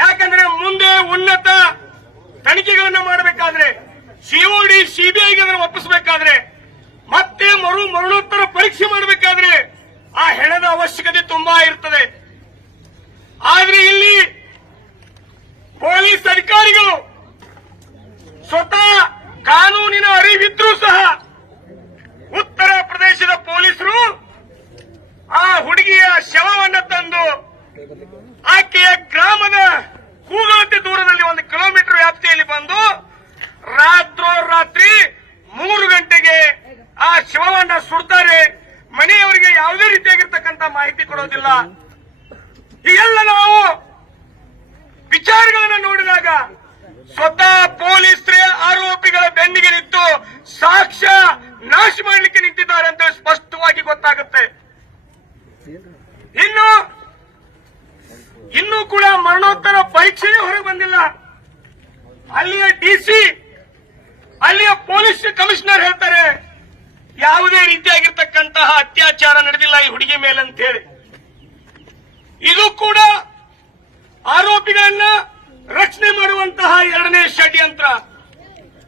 ಯಾಕಂದ್ರೆ ಮುಂದೆ ಉನ್ನತ ತನಿಖೆಗಳನ್ನ ಮಾಡಬೇಕಾದ್ರೆ ಸಿಒಡಿ ಸಿಬಿಐಗೆ ಅದನ್ನು ಒಪ್ಪಿಸಬೇಕಾದ್ರೆ ಮತ್ತೆ ಮರಣೋತ್ತರ ಪರೀಕ್ಷೆ ಮಾಡಬೇಕಾದ್ರೆ ಆ ಹೆಣದ ಅವಶ್ಯಕತೆ ತುಂಬಾ ಇರ್ತದೆ. ಆದ್ರೆ ಇಲ್ಲಿ ಪೊಲೀಸ್ ಅಧಿಕಾರಿಗಳು ಸ್ವತಃ ಕಾನೂನಿನ ಅರಿವಿದ್ರೂ ಸಹ ಉತ್ತರ ಪ್ರದೇಶದ ಪೊಲೀಸರು ಆ ಹುಡುಗಿಯ ಶವವನ್ನ ತಂದು ಆಕೆಯ ಗ್ರಾಮದ ಕೂಗಳತೆ ದೂರದಲ್ಲಿ 1 ಕಿಲೋಮೀಟರ್ ವ್ಯಾಪ್ತಿಯಲ್ಲಿ ಬಂದು ರಾತ್ರೋರಾತ್ರಿ 3 ಗಂಟೆಗೆ ಆ ಶವವನ್ನ ಸುಡ್ತಾರೆ. ಮನೆಯವರಿಗೆ ಯಾವುದೇ ರೀತಿಯಾಗಿರ್ತಕ್ಕಂಥ ಮಾಹಿತಿ ಕೊಡೋದಿಲ್ಲ. ಹೀಗೆಲ್ಲ ನಾವು ವಿಚಾರಗಳನ್ನು ನೋಡಿದಾಗ ಸ್ವತಃ ಪೊಲೀಸರೇ ಆರೋಪಿಗಳ ಬೆನ್ನಿಗೆ ನಿಂತು ಸಾಕ್ಷ್ಯ ನಾಶ ಮಾಡಲಿಕ್ಕೆ ನಿಂತಿದ್ದಾರೆ ಅಂತ ಸ್ಪಷ್ಟವಾಗಿ ಗೊತ್ತಾಗುತ್ತೆ. ಇನ್ನೂ ಕೂಡ ಮರಣೋತ್ತರ ಪರೀಕ್ಷೆಯೇ ಹೊರಗೆ ಬಂದಿಲ್ಲ. ಅಲ್ಲಿಯ ಡಿಸಿ, ಅಲ್ಲಿಯ ಪೊಲೀಸ್ ಕಮಿಷನರ್ ಹೇಳ್ತಾರೆ ಯಾವುದೇ ರೀತಿಯಾಗಿರ್ತಕ್ಕಂತಹ ಅತ್ಯಾಚಾರ ನಡೆದಿಲ್ಲ ಈ ಹುಡುಗಿ ಮೇಲೆ ಅಂತ ಹೇಳಿ. ಇದು ಕೂಡ ಆರೋಪಿಗಳನ್ನ ರಕ್ಷಣೆ ಮಾಡುವಂತಹ ಎರಡನೇ ಷಡ್ಯಂತ್ರ.